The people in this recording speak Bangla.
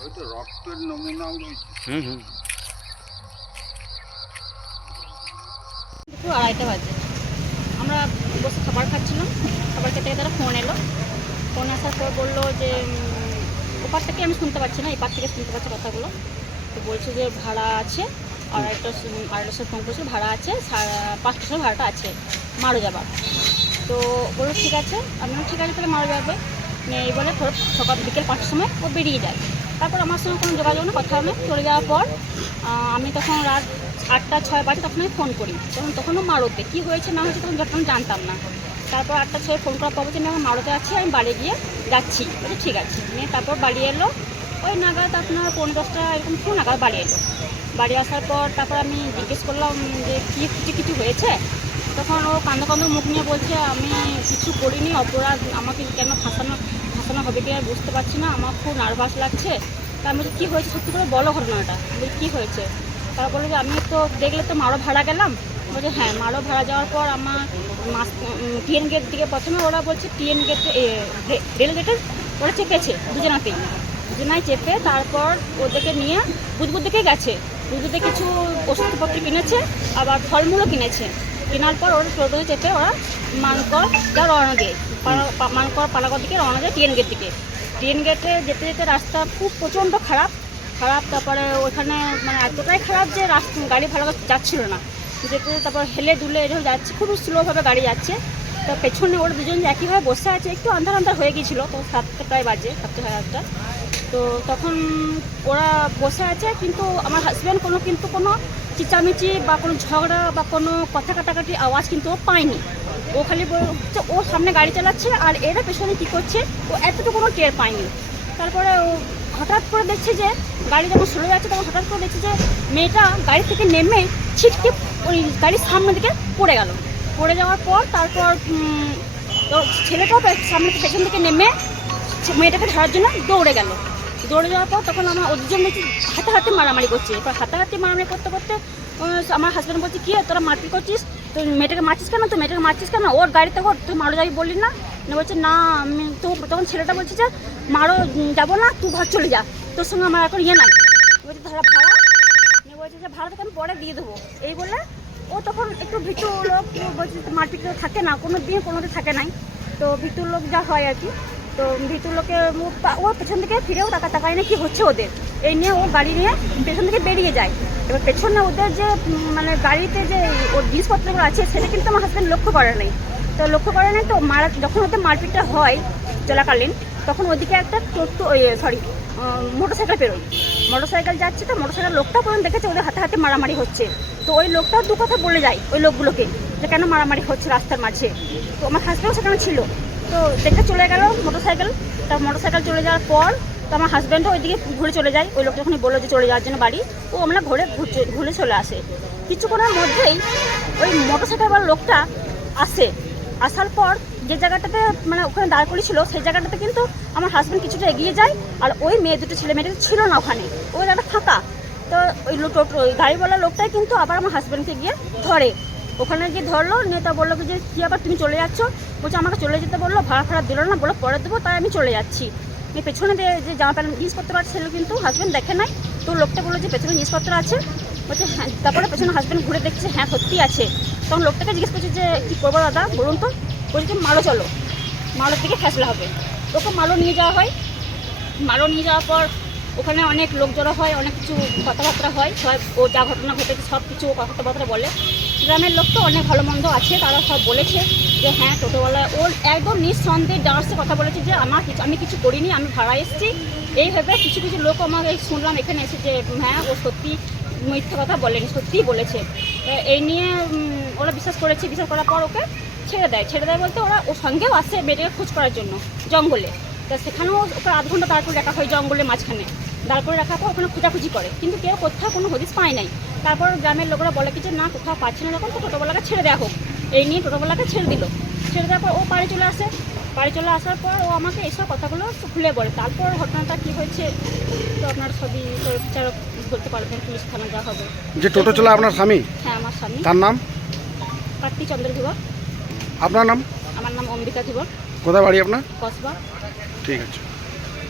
ওই রক্তের নমুনাও রয়েছে। হুম হুম। আড়াইটা বাজে। আমরা বসে খাবার খাচ্ছিলাম খাবার খেতে তারা ফোন এলো। ফোন আসার পর বলল যে ওপার থেকে আমি শুনতে পাচ্ছি না এপার থেকে শুনতে পাচ্ছি কথাগুলো। তো বলছে যে ভাড়া আছে আড়াইটা আড়াইটার ফোন করছে ভাড়া আছে সাড়ে- পাঁচটার সময় ভাড়াটা আছে মারো যাবার তো বলল ঠিক আছে। আমিও ঠিক আছে তাহলে মারো যাবে নিয়ে এই বলে ধরো সকাল বিকেল পাঁচটার সময় ও বেরিয়ে যায়। তারপর আমার সঙ্গে কোনো যোগাযোগ না কথা হলো চলে যাওয়ার পর আমি তখন রাত আটটা, ছয় বাজে তখন আমি ফোন করি। তখন তখনও মারোতে। কী হয়েছে, না হয়েছে তখন যখন জানতাম না। তারপর আটটা, ছয় ফোন করার পর বলছে আমি মারোতে আছি আমি বাড়ি গিয়ে যাচ্ছি। বলছি, ঠিক আছে। নিয়ে তারপর বাড়ি এলো। ওই নাগাদ আপনার পনেরো দশটা, এরকম ফোন নাগাদ বাড়ি এলো। বাড়ি আসার পর তারপর আমি জিজ্ঞেস করলাম যে, কী কিছু কিছু হয়েছে? তখন ও কান্দো কান্দো মুখ নিয়ে বলছে, আমি কিছু করিনি, অপরাধ আমাকে কেন ফাঁসানো ফাঁসানো হবে কি আমি বুঝতে পারছি না, আমার খুব নার্ভাস লাগছে। তা আমি বলছি, কী হয়েছে? সত্যি করে বলো ঘটনাটা। বলি কী হয়েছে? তারা বলল যে আমি তো দেখলে তো মারো ভাড়া গেলাম। বলছে হ্যাঁ মারো ভাড়া যাওয়ার পর আমার মাস টিএন গেট দিকে প্রথমে ওরা বলছে টিএন গেট রেল গেটে ওরা চেপেছে দুজনাতেই দুজনায় চেপে তারপর ওদেরকে নিয়ে বুধবুদ দিকে গেছে। বুধবুদে কিছু ওষুধপত্র কিনেছে, আবার ফলমূলও কিনেছে। কেনার পর ওরা টোটোতে চেপে ওরা মানকর যা রওনা দেয় মানকর পালাগর দিকে রওনা দেয় টিএন গেট দিকে। টিএন গেটে যেতে যেতে রাস্তা খুব প্রচণ্ড খারাপ খারাপ তারপরে ওইখানে মানে এতটাই খারাপ যে রাস্তা, গাড়ি ভালো যাচ্ছিল না। যেতে তারপর হেলে দুলে এরকম যাচ্ছে, খুব স্লোভাবে গাড়ি যাচ্ছে। তো পেছনে ওরা দুজন একইভাবে বসে আছে, একটু আন্ধার আন্ধার হয়ে গিয়েছিল, তো সাতটা প্রায় বাজে, সাতটা সাড়ে আটটা। তো তখন ওরা বসে আছে, কিন্তু আমার হাজব্যান্ড কোনো, কিন্তু কোনো চিচামিচি বা কোনো ঝগড়া বা কোনো কথা কাটাকাটি আওয়াজ কিন্তু ও পায়নি। ও খালি ও সামনে গাড়ি চালাচ্ছে আর এরা পেছনে কী করছে? ও এতটুকু কোনো টের পায়নি। তারপরে ও হঠাৎ করে দেখছে যে গাড়ি যখন সরে যাচ্ছে তখন হঠাৎ করে দেখছে যে মেয়েটা গাড়ি থেকে নেমে ছিটকে ওই গাড়ির সামনের দিকে পড়ে গেল। পড়ে যাওয়ার পর তারপর ছেলেটাও সামনে পেছন থেকে নেমে মেয়েটাকে ধরার জন্য দৌড়ে গেল। দৌড়ে যাওয়ার পর তখন আমার ওদের জন্য দেখছি হাতে হাতে মারামারি করছে। এবার হাতাহাতি মারামারি করতে করতে আমার হাজব্যান্ড বলছে, কি তোরা মারপিট করছিস? তো মেয়েটাকে মারছিস কেন? তো মেয়েটাকে মারছিস কেন? ওর গাড়িতে ওর তুই মারো যাবি বললি না? বলছে, না, আমি তো তখন ছেলেটা বলছে যে, মারো যাব না, তুই ঘর চলে যা। তোর সঙ্গে আমার এখন ইয়ে নাই। বলছে, ধরা ভাড়া? বলছে, যে ভাড়া তোকে আমি পরে দিয়ে দেবো। এই বলে ও তখন একটু ভীতু লোক বলছে, মারপিট থাকে না, কোনো দিন কোনোদিন থাকে নাই। তো ভীতুর লোক যা হয় আর কি। তো ভীতুর লোকে ও পেছন থেকে ফিরেও টাকা তাকায় না কি হচ্ছে ওদের। এই নিয়ে ও গাড়ি নিয়ে পেছন থেকে বেরিয়ে যায়। এবার পেছনে ওদের যে মানে গাড়িতে যে ওর জিনিসপত্রগুলো আছে, সেটা কিন্তু আমার হাজব্যান্ড লক্ষ্য করে নাই। তো লক্ষ্য করে নাই তো মারা, যখন ওদের মারপিটটা হয় চলাকালীন, তখন ওদিকে একটা টোটো সরি মোটর সাইকেল পেরোয় মোটর সাইকেল যাচ্ছে তো মোটর সাইকেল লোকটা পর্যন্ত দেখেছে ওদের হাতে হাতে মারামারি হচ্ছে। তো ওই লোকটাও দু কথা বলে যায় ওই লোকগুলোকে যে কেন মারামারি হচ্ছে রাস্তার মাঝে। তো আমার হাজব্যান্ড সেখানে ছিল। তো দেখে চলে গেল মোটর সাইকেল তা মোটর সাইকেল চলে যাওয়ার পর তো আমার হাজব্যান্ডও ওইদিকে ঘুরে চলে যায়। ওই লোক যখন বলল যে চলে যাওয়ার জন্য বাড়ি, ও আমরা ঘুরে ঘুরে চলে আসে। কিছুক্ষণের মধ্যেই ওই মোটর সাইকেলওয়ালা লোকটা আসে। আসার পর যে জায়গাটাতে মানে ওখানে দাঁড় করেছিল সেই জায়গাটাতে কিন্তু আমার হাজব্যান্ড কিছুটা এগিয়ে যায় আর ওই মেয়ে, দুটো ছেলে মেয়েটা ছিল না ওখানে। ওই জায়গাটা ফাঁকা। তো ওই গাড়িওয়ালা লোকটাই কিন্তু আবার আমার হাজব্যান্ডকে গিয়ে ধরে। ওখানে গিয়ে ধরলো, নিয়ে তা বলল যে, কী আবার তুমি চলে যাচ্ছ? বলছে, আমাকে চলে যেতে বলল, ভাড়া ফাড়া দিল না বলো পরে দেবো, তাই আমি চলে যাচ্ছি। নিয়ে পেছনে যে জামা প্যান্ট জিনিসপত্র আছে, সেগুলো কিন্তু হাজব্যান্ড দেখে নাই। তো লোকটা বলল যে, পেছনে জিনিসপত্র আছে। বলছে হ্যাঁ তারপরে পেছনে হাজব্যান্ড ঘুরে দেখছে হ্যাঁ সত্যি আছে। তখন লোকটাকে জিজ্ঞেস করছে যে, কী করব দাদা, বলুন তো? বলছে মালো চলো মালোর দিকে ফেসলা হবে। ওকে মালো নিয়ে যাওয়া হয়। মালো নিয়ে যাওয়ার পর ওখানে অনেক লোক জড়ো হয়, অনেক কিছু কথাবার্তা হয় সব ও যা ঘটনা ঘটেছে সব কিছু কথাবার্তা বলে। গ্রামের লোক তো অনেক ভালো মন্দ আছে, তারা সব বলেছে যে হ্যাঁ টোটোওয়ালা ওর একদম নিঃসন্দেহে ডান্সে কথা বলেছে যে আমার আমি কিছু করিনি, আমি ভাড়া এসেছি। এইভাবে কিছু কিছু লোক আমাকে শুনলাম এখানে এসে যে হ্যাঁ ও সত্যি মিথ্যা কথা বলেনি, সত্যিই বলেছে। এই নিয়ে ওরা বিশ্বাস করেছে বিশ্বাস করার পর ওকে ছেড়ে দেয়। ছেড়ে দেয় বলতে ওরা ওর সঙ্গেও আসে মেয়েটাকে খোঁজ করার জন্য জঙ্গলে। তা সেখানেও ওকে আধ ঘণ্টা করে রাখা হয় জঙ্গলের মাঝখানে। দাঁড় করে রাখার পর ওখানে খোঁজাখুঁজি করে। কিন্তু কেউ কোথাও কোনো হদিস পায় নাই। তারপর গ্রামের লোকরা বলে কি যে না কোথাও পাচ্ছে না। যখন তো টোটোবেলাকে ছেড়ে দেওয়া হোক। এই নিয়ে টোটোবেলাকে ছেড়ে দিল। ছেড়ে দেওয়ার পর ও বাড়ি চলে আসে। বাড়ি চলে আসার পর ও আমাকে এইসব কথাগুলো খুলে বলে। তারপর ঘটনাটা কী হয়েছে তো আপনার সবই বিচারক বলতে পারবেন পুলিশ থানা যা হবে। যে টোটো চলা আপনার স্বামী? হ্যাঁ আমার স্বামী। তার নাম? কার্তিক চন্দ্র ধীবর। আপনার নাম? আমার নাম অম্বিকা ধীবর। কোথায় বাড়ি আপনার? কসবা। ঠিক আছে।